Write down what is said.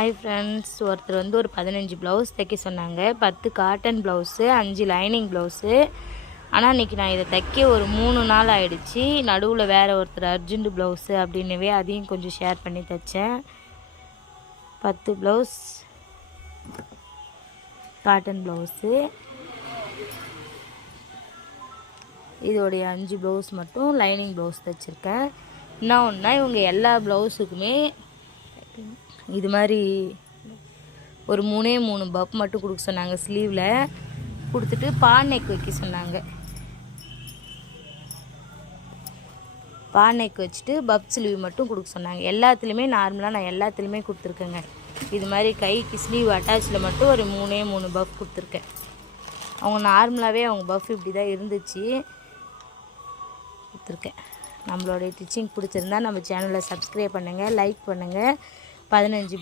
Hi friends, ஒருத்தர் வந்து ஒரு 15 ப்ளவுஸ் தைக்க சொன்னாங்க. 10 காட்டன் ப்ளவுஸு, 5 லைனிங் ப்ளவுஸு. ஆனால் இன்றைக்கி நான் இதை தைக்க ஒரு 3 நாள் ஆகிடுச்சி. நடுவில் வேறு ஒருத்தர் அர்ஜென்ட் ப்ளவுஸு அப்படின்னவே அதையும் கொஞ்சம் ஷேர் பண்ணி தைச்சேன். 10 ப்ளவுஸ் காட்டன் ப்ளவுஸு, இதோடைய 5 ப்ளவுஸ் மட்டும் லைனிங் ப்ளவுஸ் தைச்சிருக்கேன். என்ன ஒன்றா, இவங்க எல்லா ப்ளவுஸுக்குமே இது மாதிரி ஒரு 3 பப் மட்டும் கொடுக்க சொன்னாங்க. ஸ்லீவில் கொடுத்துட்டு பானைக்கு வைக்க சொன்னாங்க. பானைக்கு வச்சுட்டு பப் ஸ்லீவ் மட்டும் கொடுக்க சொன்னாங்க. எல்லாத்துலேயுமே நார்மலாக நான் எல்லாத்துலேயுமே கொடுத்துருக்கேங்க. இது மாதிரி கைக்கு ஸ்லீவ் அட்டாச்சில் மட்டும் ஒரு 3 பஃப் கொடுத்துருக்கேன். அவங்க நார்மலாகவே அவங்க பஃப் இப்படி தான் இருந்துச்சு, கொடுத்துருக்கேன். நம்மளோடைய ஸ்டிச்சிங் பிடிச்சிருந்தா நம்ம சேனலை சப்ஸ்கிரைப் பண்ணுங்கள், லைக் பண்ணுங்கள். 15 ப்ளவுஸ்